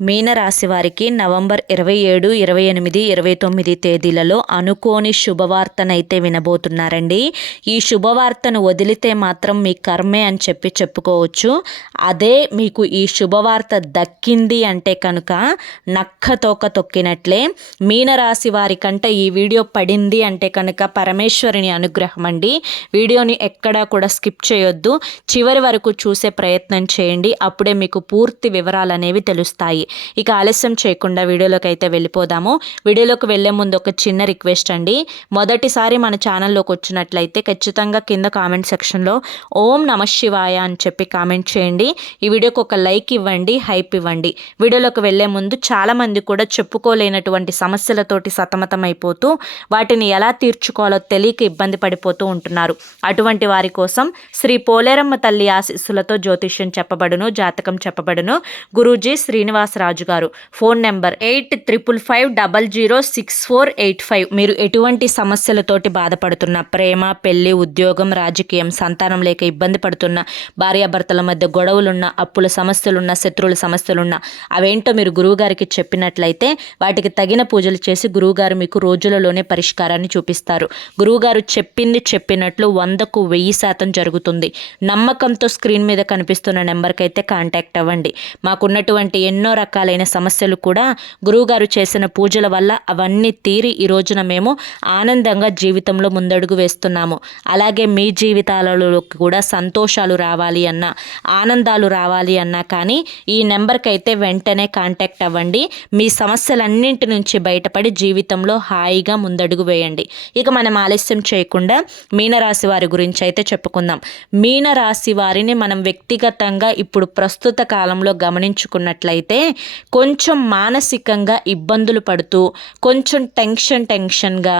మీనరాశి వారికి నవంబర్ 27, 28, 29 తేదీలలో అనుకోని శుభవార్తనైతే వినబోతున్నారండి. ఈ శుభవార్తను వదిలితే మాత్రం మీ కర్మే అని చెప్పుకోవచ్చు. అదే మీకు ఈ శుభవార్త దక్కింది అంటే కనుక నక్కతోక తొక్కినట్లే. మీనరాశి వారి కంటే ఈ వీడియో పడింది అంటే కనుక పరమేశ్వరుని అనుగ్రహం అండి. వీడియోని ఎక్కడా కూడా స్కిప్ చేయొద్దు, చివరి వరకు చూసే ప్రయత్నం చేయండి. అప్పుడే మీకు పూర్తి వివరాలు అనేవి తెలుస్తాయి. ఇక ఆలస్యం చేయకుండా వీడియోలోకి అయితే వెళ్ళిపోదాము. వీడియోలోకి వెళ్లే ముందు ఒక చిన్న రిక్వెస్ట్ అండి. మొదటిసారి మన ఛానల్లోకి వచ్చినట్లయితే ఖచ్చితంగా కింద కామెంట్ సెక్షన్లో ఓం నమ శివాయ అని చెప్పి కామెంట్ చేయండి. ఈ వీడియోకి ఒక లైక్ ఇవ్వండి, హైప్ ఇవ్వండి. వీడియోలోకి వెళ్లే ముందు చాలామంది కూడా చెప్పుకోలేనటువంటి సమస్యలతోటి సతమతమైపోతూ వాటిని ఎలా తీర్చుకోవాలో తెలియక ఇబ్బంది పడిపోతూ ఉంటున్నారు. అటువంటి వారి కోసం శ్రీ పోలేరమ్మ తల్లి ఆశీస్సులతో జ్యోతిష్యం చెప్పబడును, జాతకం చెప్పబడును. గురూజీ శ్రీనివాసరాజు గారు. Phone number 8555006485. మీరు ఎటువంటి సమస్యలతోటి బాధపడుతున్న, ప్రేమ, పెళ్లి, ఉద్యోగం, రాజకీయం, సంతానం లేక ఇబ్బంది పడుతున్న, భార్యాభర్తల మధ్య గొడవలున్న, అప్పుల సమస్యలున్న, శత్రువుల సమస్యలున్న, అవేంటో మీరు గురువుగారికి చెప్పినట్లయితే వాటికి తగిన పూజలు చేసి గురువుగారు మీకు రోజులలోనే పరిష్కారాన్ని చూపిస్తారు. గురువుగారు చెప్పింది చెప్పినట్లు 100కు 1000% జరుగుతుంది. నమ్మకంతో స్క్రీన్ మీద కనిపిస్తున్న నెంబర్కి అయితే కాంటాక్ట్ అవ్వండి. మాకున్నటువంటి ఎన్నో రకాలైన సమస్యలు కూడా గురువుగారు చేసిన పూజల వల్ల అవన్నీ తీరి ఈ రోజున మేము ఆనందంగా జీవితంలో ముందడుగు వేస్తున్నాము. అలాగే మీ జీవితాలలో కూడా సంతోషాలు రావాలి అన్నా, ఆనందాలు రావాలి అన్నా కానీ ఈ నెంబర్కి అయితే వెంటనే కాంటాక్ట్ అవ్వండి. మీ సమస్యలన్నింటి నుంచి బయటపడి జీవితంలో హాయిగా ముందడుగు వేయండి. ఇక మనం ఆలస్యం చేయకుండా మీనరాశి వారి గురించి అయితే చెప్పుకుందాం. మీనరాశి వారిని మనం వ్యక్తిగతంగా ఇప్పుడు ప్రస్తుత కాలంలో గమనించుకున్నట్లయితే కొంచెం మానసికంగా ఇబ్బందులు పడుతూ, కొంచెం టెన్షన్గా,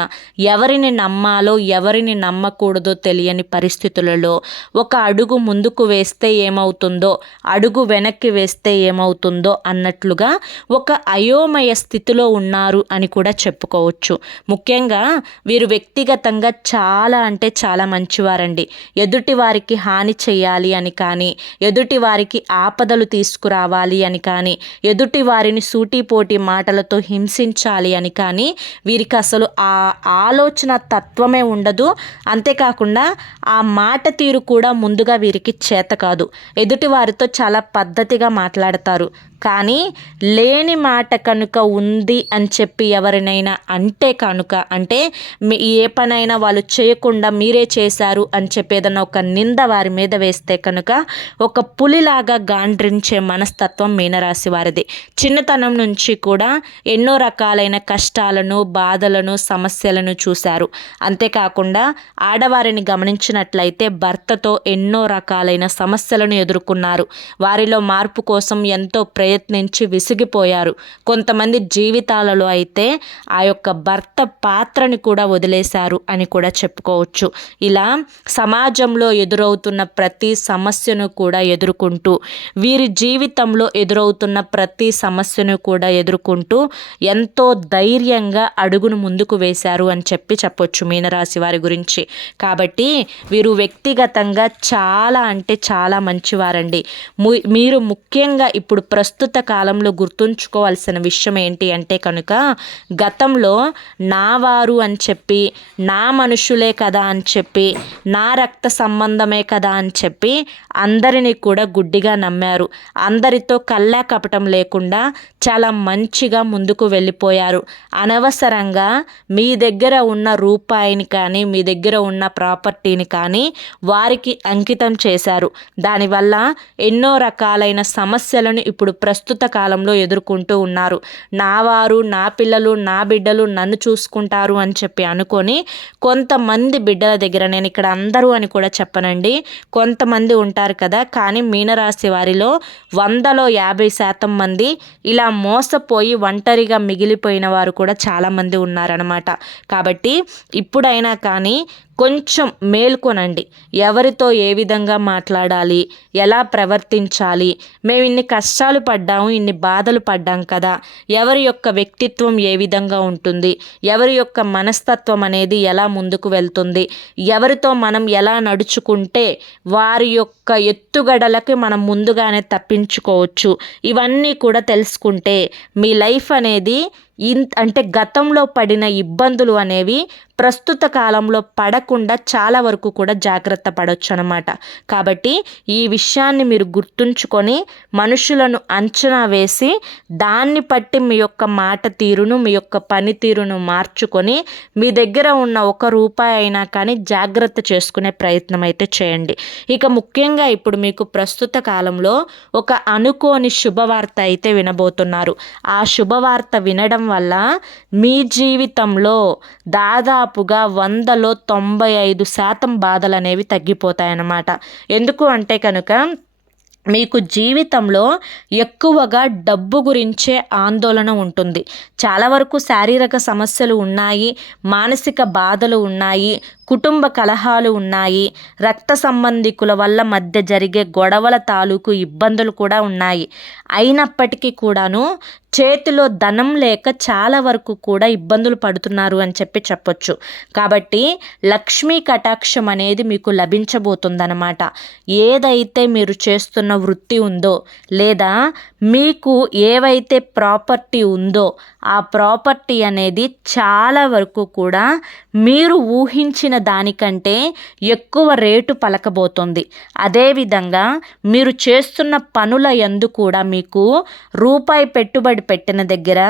ఎవరిని నమ్మాలో ఎవరిని నమ్మకూడదో తెలియని పరిస్థితులలో ఒక అడుగు ముందుకు వేస్తే ఏమవుతుందో, అడుగు వెనక్కి వేస్తే ఏమవుతుందో అన్నట్లుగా ఒక అయోమయ స్థితిలో ఉన్నారు అని కూడా చెప్పుకోవచ్చు. ముఖ్యంగా వీరు వ్యక్తిగతంగా చాలా అంటే చాలా మంచివారండి. ఎదుటి వారికి హాని చేయాలి అని కానీ, ఎదుటి వారికి ఆపదలు తీసుకురావాలి అని కానీ, ఎదుటి వారిని సూటిపోటి మాటలతో హింసించాలి అని కానీ వీరికి అసలు ఆ ఆలోచన తత్వమే ఉండదు. అంతేకాకుండా ఆ మాట తీరు కూడా ముందుగా వీరికి చేత కాదు. ఎదుటి వారితో చాలా పద్ధతిగా మాట్లాడతారు. కానీ లేని మాట కనుక ఉంది అని చెప్పి ఎవరినైనా అంటే కనుక, అంటే ఏ పనైనా వాళ్ళు చేయకుండా మీరే చేశారు అని చెప్పి ఏదైనా ఒక నింద వారి మీద వేస్తే కనుక ఒక పులిలాగా గాండ్రించే మనస్తత్వం మీనరాశి వారిది. చిన్నతనం నుంచి కూడా ఎన్నో రకాలైన కష్టాలను, బాధలను, సమస్యలను చూశారు. అంతేకాకుండా ఆడవారిని గమనించినట్లయితే భర్తతో ఎన్నో రకాలైన సమస్యలను ఎదుర్కొన్నారు. వారిలో మార్పు కోసం ఎంతో ప్రయత్నించి విసిగిపోయారు. కొంతమంది జీవితాలలో అయితే ఆ యొక్క భర్త పాత్రని కూడా వదిలేశారు అని కూడా చెప్పుకోవచ్చు. ఇలా సమాజంలో ఎదురవుతున్న ప్రతి సమస్యను కూడా ఎదుర్కొంటూ, వీరి జీవితంలో ఎదురవుతున్న ప్రతి సమస్యను కూడా ఎదుర్కొంటూ ఎంతో ధైర్యంగా అడుగును ముందుకు వేశారు అని చెప్పొచ్చు మీనరాశి వారి గురించి. కాబట్టి వీరు వ్యక్తిగతంగా చాలా అంటే చాలా మంచివారండి. మీరు ముఖ్యంగా ఇప్పుడు ప్రస్తుత కాలంలో గుర్తుంచుకోవాల్సిన విషయం ఏంటి అంటే కనుక, గతంలో నా వారు అని చెప్పి, నా మనుషులే కదా అని చెప్పి, నా రక్త సంబంధమే కదా అని చెప్పి అందరినీ కూడా గుడ్డిగా నమ్మారు. అందరితో కల్లా కపటం లేకుండా చాలా మంచిగా ముందుకు వెళ్ళిపోయారు. అనవసరంగా మీ దగ్గర ఉన్న రూపాయిని కానీ, మీ దగ్గర ఉన్న ప్రాపర్టీని కానీ వారికి అంకితం చేశారు. దానివల్ల ఎన్నో రకాలైన సమస్యలను ఇప్పుడు ప్రస్తుత కాలంలో ఎదుర్కొంటూ ఉన్నారు. నా వారు, నా పిల్లలు, నా బిడ్డలు నన్ను చూసుకుంటారు అని చెప్పి అనుకొని కొంతమంది బిడ్డల దగ్గర, నేను ఇక్కడ అందరూ అని కూడా చెప్పనండి, కొంతమంది ఉంటారు కదా, కానీ మీనరాశి వారిలో 100లో 50% మంది ఇలా మోసపోయి ఒంటరిగా మిగిలిపోయిన వారు కూడా చాలామంది ఉన్నారనమాట. కాబట్టి ఇప్పుడైనా కానీ కొంచెం మేల్కొనండి. ఎవరితో ఏ విధంగా మాట్లాడాలి, ఎలా ప్రవర్తించాలి, మేము ఇన్ని కష్టాలు పడ్డాము, ఇన్ని బాధలు పడ్డాం కదా, ఎవరి యొక్క వ్యక్తిత్వం ఏ విధంగా ఉంటుంది, ఎవరి యొక్క మనస్తత్వం అనేది ఎలా ముందుకు వెళ్తుంది, ఎవరితో మనం ఎలా నడుచుకుంటే వారి యొక్క ఎత్తుగడలకి మనం ముందుగానే తప్పించుకోవచ్చు, ఇవన్నీ కూడా తెలుసుకుంటే మీ లైఫ్ అనేది అంటే గతంలో పడిన ఇబ్బందులు అనేవి ప్రస్తుత కాలంలో పడకుండా చాలా వరకు కూడా జాగ్రత్త పడవచ్చు అనమాట. కాబట్టి ఈ విషయాన్ని మీరు గుర్తుంచుకొని మనుషులను అంచనా వేసి దాన్ని బట్టి మీ యొక్క మాట తీరును, మీ యొక్క పనితీరును మార్చుకొని మీ దగ్గర ఉన్న ₹1 అయినా కానీ జాగ్రత్త చేసుకునే ప్రయత్నం అయితే చేయండి. ఇక ముఖ్యంగా ఇప్పుడు మీకు ప్రస్తుత కాలంలో ఒక అనుకోని శుభవార్త అయితే వినబోతున్నారు. ఆ శుభవార్త వినడం వల్ల మీ జీవితంలో దాదాపుగా 100లో 95% బాధలు అనేవి తగ్గిపోతాయన్నమాట. ఎందుకు అంటే కనుక మీకు జీవితంలో ఎక్కువగా డబ్బు గురించే ఆందోళన ఉంటుంది. చాలా వరకు శారీరక సమస్యలు ఉన్నాయి, మానసిక బాధలు ఉన్నాయి, కుటుంబ కలహాలు ఉన్నాయి, రక్త సంబంధికుల వల్ల మధ్య జరిగే గొడవల తాలూకు ఇబ్బందులు కూడా ఉన్నాయి. అయినప్పటికీ కూడాను చేతిలో ధనం లేక చాలా వరకు కూడా ఇబ్బందులు పడుతున్నారు అని చెప్పొచ్చు. కాబట్టి లక్ష్మీ కటాక్షం అనేది మీకు లభించబోతుందన్నమాట. ఏదైతే మీరు చేస్తున్న వృత్తి ఉందో లేదా మీకు ఏవైతే ప్రాపర్టీ ఉందో ఆ ప్రాపర్టీ అనేది చాలా వరకు కూడా మీరు ఊహించిన దానికంటే ఎక్కువ రేటు పలకబోతుంది. అదేవిధంగా మీరు చేస్తున్న పనుల యందు కూడా మీకు రూపాయి పెట్టుబడి పెట్టిన దగ్గర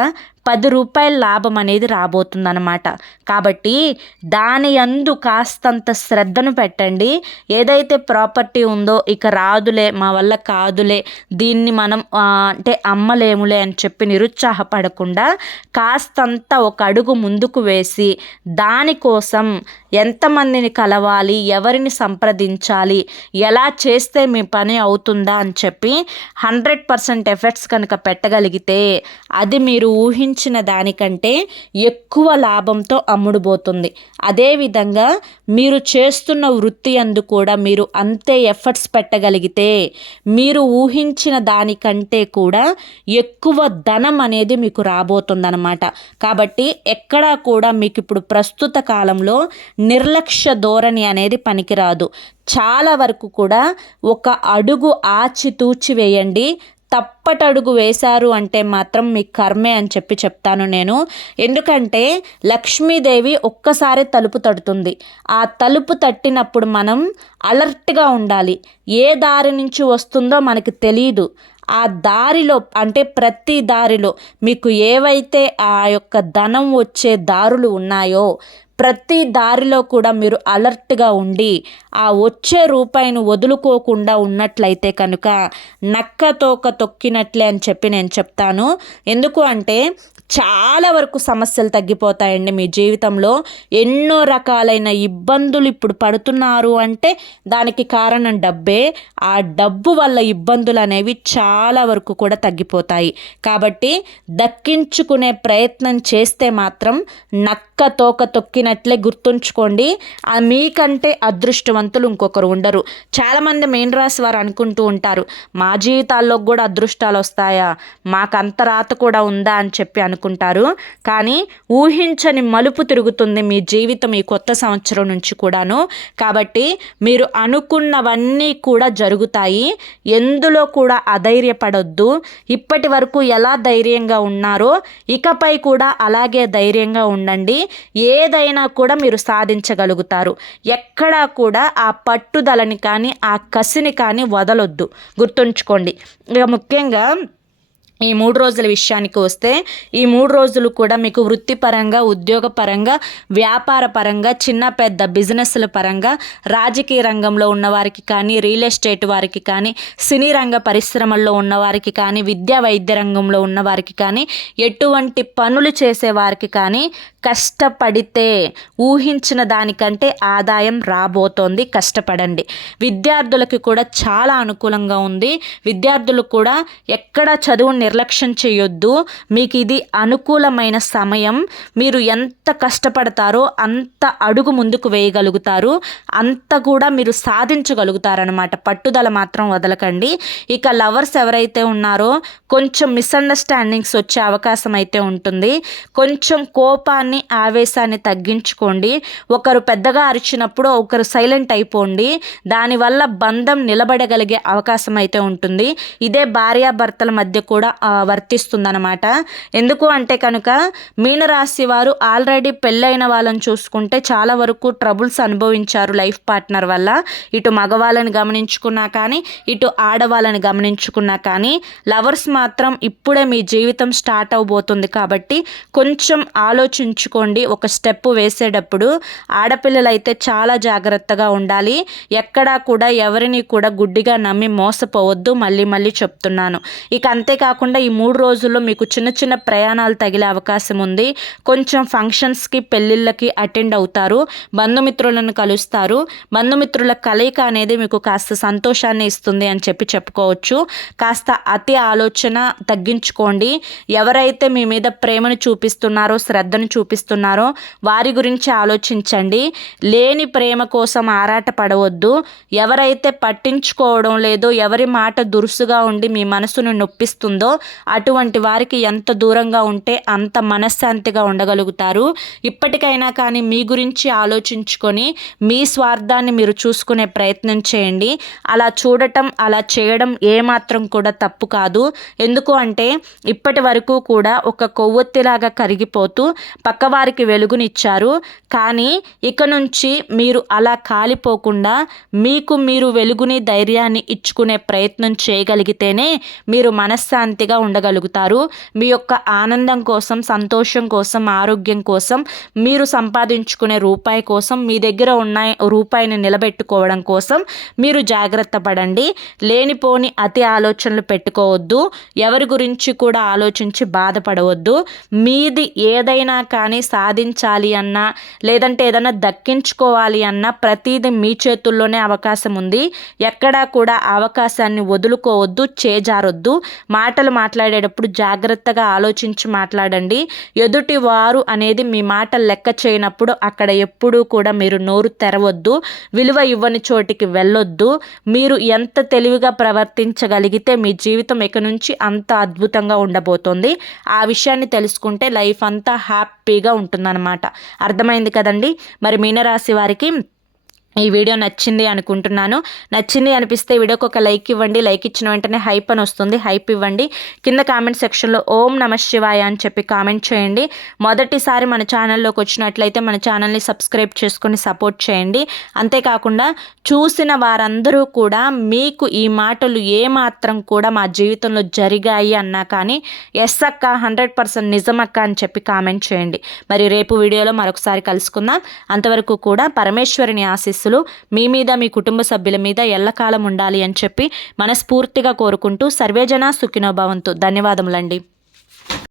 ₹10 లాభం అనేది రాబోతుందన్నమాట. కాబట్టి దాని యందు కాస్తంత శ్రద్ధను పెట్టండి. ఏదైతే ప్రాపర్టీ ఉందో ఇక రాదులే, మా వల్ల కాదులే, దీన్ని మనం అంటే అమ్మలేములే అని చెప్పి నిరుత్సాహపడకుండా కాస్తంత ఒక అడుగు ముందుకు వేసి దానికోసం ఎంతమందిని కలవాలి, ఎవరిని సంప్రదించాలి, ఎలా చేస్తే మీ పని అవుతుందా అని చెప్పి 100% ఎఫర్ట్స్ కనుక పెట్టగలిగితే అది మీరు ఊహించిన దానికంటే ఎక్కువ లాభంతో అమ్ముడుపోతుంది. అదేవిధంగా మీరు చేస్తున్న వృత్తి యందు కూడా మీరు అంతే ఎఫర్ట్స్ పెట్టగలిగితే మీరు ఊహించిన దానికంటే కూడా ఎక్కువ ధనం అనేది మీకు రాబోతుందన్నమాట. కాబట్టి ఎక్కడా కూడా మీకు ఇప్పుడు ప్రస్తుత కాలంలో నిర్లక్ష్య ధోరణి అనేది పనికిరాదు. చాలా వరకు కూడా ఒక అడుగు ఆచితూచి వేయండి. తప్పటడుగు వేశారు అంటే మాత్రం మీ కర్మే అని చెప్తాను నేను. ఎందుకంటే లక్ష్మీదేవి ఒక్కసారి తలుపు తడుతుంది. ఆ తలుపు తట్టినప్పుడు మనం అలర్ట్గా ఉండాలి. ఏ దారి నుంచి వస్తుందో మనకి తెలియదు. ఆ దారిలో అంటే ప్రతి దారిలో మీకు ఏవైతే ఆ యొక్క ధనం వచ్చే దారులు ఉన్నాయో ప్రతి దారిలో కూడా మీరు అలర్ట్గా ఉండి ఆ వచ్చే రూపాయిని వదులుకోకుండా ఉన్నట్లయితే కనుక నక్క తోక తొక్కినట్లే అని నేను చెప్తాను. ఎందుకు అంటే చాలా వరకు సమస్యలు తగ్గిపోతాయండి మీ జీవితంలో. ఎన్నో రకాలైన ఇబ్బందులు ఇప్పుడు పడుతున్నారు అంటే దానికి కారణం డబ్బే. ఆ డబ్బు వల్ల ఇబ్బందులు అనేవి చాలా వరకు కూడా తగ్గిపోతాయి. కాబట్టి దక్కించుకునే ప్రయత్నం చేస్తే మాత్రం నక్క తోక తొక్కినట్లే గుర్తుంచుకోండి. మీకంటే అదృష్టవంతులు ఇంకొకరు ఉండరు. చాలామంది మీన రాశి వారు అనుకుంటూ ఉంటారు, మా జీవితాల్లో కూడా అదృష్టాలు వస్తాయా, మాకంత రాత కూడా ఉందా అని చెప్పి అనుకుంటారు. కానీ ఊహించని మలుపు తిరుగుతుంది మీ జీవితం ఈ కొత్త సంవత్సరం నుంచి కూడాను. కాబట్టి మీరు అనుకున్నవన్నీ కూడా జరుగుతాయి. ఎందులో కూడా అధైర్యపడొద్దు. ఇప్పటి వరకు ఎలా ధైర్యంగా ఉన్నారో ఇకపై కూడా అలాగే ధైర్యంగా ఉండండి. ఏదైనా కూడా మీరు సాధించగలుగుతారు. ఎక్కడా కూడా ఆ పట్టుదలని కానీ ఆ కసిని కానీ వదలొద్దు, గుర్తుంచుకోండి. ఇక ముఖ్యంగా ఈ 3 రోజుల విషయానికి వస్తే ఈ 3 రోజులు కూడా మీకు వృత్తిపరంగా, ఉద్యోగపరంగా, వ్యాపార పరంగా, చిన్న పెద్ద బిజినెస్ల పరంగా, రాజకీయ రంగంలో ఉన్నవారికి కానీ, రియల్ ఎస్టేట్ వారికి కానీ, సినీ రంగ పరిశ్రమల్లో ఉన్నవారికి కానీ, విద్యా వైద్య రంగంలో ఉన్నవారికి కానీ, ఎటువంటి పనులు చేసేవారికి కానీ కష్టపడితే ఊహించిన దానికంటే ఆదాయం రాబోతోంది. కష్టపడండి. విద్యార్థులకి కూడా చాలా అనుకూలంగా ఉంది. విద్యార్థులు కూడా ఎక్కడ చదువుని నిర్లక్ష్యం చేయొద్దు. మీకు ఇది అనుకూలమైన సమయం. మీరు ఎంత కష్టపడతారో అంత అడుగు ముందుకు వేయగలుగుతారు, అంత కూడా మీరు సాధించగలుగుతారనమాట. పట్టుదల మాత్రం వదలకండి. ఇక లవర్స్ ఎవరైతే ఉన్నారో కొంచెం మిస్అండర్స్టాండింగ్స్ వచ్చే అవకాశం అయితే ఉంటుంది. కొంచెం కోపాన్ని ఆవేశాన్ని తగ్గించుకోండి. ఒకరు పెద్దగా అరిచినప్పుడు ఒకరు సైలెంట్ అయిపోండి. దానివల్ల బంధం నిలబడగలిగే అవకాశం అయితే ఉంటుంది. ఇదే భార్యాభర్తల మధ్య కూడా వర్తిస్తుందన్నమాట. ఎందుకు అంటే కనుక మీనరాశి వారు ఆల్రెడీ పెళ్ళైన వాళ్ళని చూసుకుంటే చాలా వరకు ట్రబుల్స్ అనుభవించారు లైఫ్ పార్ట్నర్ వల్ల. ఇటు మగవాళ్ళని గమనించుకున్నా కానీ ఇటు ఆడవాళ్ళని గమనించుకున్నా కానీ లవర్స్ మాత్రం ఇప్పుడే మీ జీవితం స్టార్ట్ అవబోతుంది కాబట్టి కొంచెం ఆలోచించుకోండి. ఒక స్టెప్ వేసేటప్పుడు ఆడపిల్లలైతే చాలా జాగ్రత్తగా ఉండాలి. ఎక్కడా కూడా ఎవరిని కూడా గుడ్డిగా నమ్మి మోసపోవద్దు. మళ్ళీ చెప్తున్నాను. ఇక అంతేకాకుండా ఈ 3 రోజుల్లో మీకు చిన్న చిన్న ప్రయాణాలు తగిలే అవకాశం ఉంది. కొంచెం ఫంక్షన్స్కి పెళ్ళిళ్ళకి అటెండ్ అవుతారు, బంధుమిత్రులను కలుస్తారు. బంధుమిత్రుల కలయిక అనేది మీకు కాస్త సంతోషాన్ని ఇస్తుంది అని చెప్పుకోవచ్చు. కాస్త అతి ఆలోచన తగ్గించుకోండి. ఎవరైతే మీ మీద ప్రేమను చూపిస్తున్నారో శ్రద్ధను చూపిస్తున్నారో వారి గురించి ఆలోచించండి. లేని ప్రేమ కోసం ఆరాట పడవద్దు. ఎవరైతే పట్టించుకోవడం లేదో, ఎవరి మాట దురుసుగా ఉండి మీ మనసును నొప్పిస్తుందో అటువంటి వారికి ఎంత దూరంగా ఉంటే అంత మనశ్శాంతిగా ఉండగలుగుతారు. ఇప్పటికైనా కానీ మీ గురించి ఆలోచించుకొని మీ స్వార్థాన్ని మీరు చూసుకునే ప్రయత్నం చేయండి. అలా చూడటం అలా చేయడం ఏమాత్రం కూడా తప్పు కాదు. ఎందుకు అంటే ఇప్పటి వరకు కూడా ఒక కొవ్వొత్తిలాగా కరిగిపోతూ పక్కవారికి వెలుగునిచ్చారు. కానీ ఇక నుంచి మీరు అలా కాలిపోకుండా మీకు మీరు వెలుగుని ధైర్యాన్ని ఇచ్చుకునే ప్రయత్నం చేయగలిగితేనే మీరు మనశ్శాంతిగా ఉండగలుగుతారు. మీ యొక్క ఆనందం కోసం, సంతోషం కోసం, ఆరోగ్యం కోసం, మీరు సంపాదించుకునే రూపాయి కోసం, మీ దగ్గర ఉన్న రూపాయిని నిలబెట్టుకోవడం కోసం మీరు జాగ్రత్త పడండి. లేనిపోని అతి ఆలోచనలు పెట్టుకోవద్దు. ఎవరి గురించి కూడా ఆలోచించి బాధపడవద్దు. మీది ఏదైనా కానీ సాధించాలి అన్నా లేదంటే ఏదైనా దక్కించుకోవాలి అన్నా ప్రతిదీ మీ చేతుల్లోనే అవకాశం ఉంది. ఎక్కడా కూడా అవకాశాన్ని వదులుకోవద్దు, చేజారొద్దు. మాటలు మాట్లాడేటప్పుడు జాగ్రత్తగా ఆలోచించి మాట్లాడండి. ఎదుటి వారు అనేది మీ మాటలు లెక్క చేయనప్పుడు అక్కడ ఎప్పుడూ కూడా మీరు నోరు తెరవద్దు. విలువ ఇవ్వని చోటికి వెళ్ళొద్దు. మీరు ఎంత తెలివిగా ప్రవర్తించగలిగితే మీ జీవితం ఇక నుంచి అంత అద్భుతంగా ఉండబోతోంది. ఆ విషయాన్ని తెలుసుకుంటే లైఫ్ అంతా హ్యాపీగా ఉంటుందన్నమాట. అర్థమైంది కదండి. మరి మీనరాశి వారికి ఈ వీడియో నచ్చింది అనుకుంటున్నాను. నచ్చింది అనిపిస్తే వీడియోకి ఒక లైక్ ఇవ్వండి. లైక్ ఇచ్చిన వెంటనే హైప్ అని వస్తుంది, హైప్ ఇవ్వండి. కింద కామెంట్ సెక్షన్లో ఓం నమ శివాయ అని చెప్పి కామెంట్ చేయండి. మొదటిసారి మన ఛానల్లోకి వచ్చినట్లయితే మన ఛానల్ని సబ్స్క్రైబ్ చేసుకొని సపోర్ట్ చేయండి. అంతేకాకుండా చూసిన వారందరూ కూడా మీకు ఈ మాటలు ఏమాత్రం కూడా మా జీవితంలో జరిగాయి అన్నా కానీ ఎస్ అక్క 100% నిజమక్క అని చెప్పి కామెంట్ చేయండి. మరి రేపు వీడియోలో మరొకసారి కలుసుకుందాం. అంతవరకు కూడా పరమేశ్వరుని ఆశీస్సులు మీ మీద, మీ కుటుంబ సభ్యుల మీద ఎల్లకాలం ఉండాలి అని చెప్పి మనస్ఫూర్తిగా కోరుకుంటూ సర్వేజన సుఖినో భవంతు. ధన్యవాదములండి.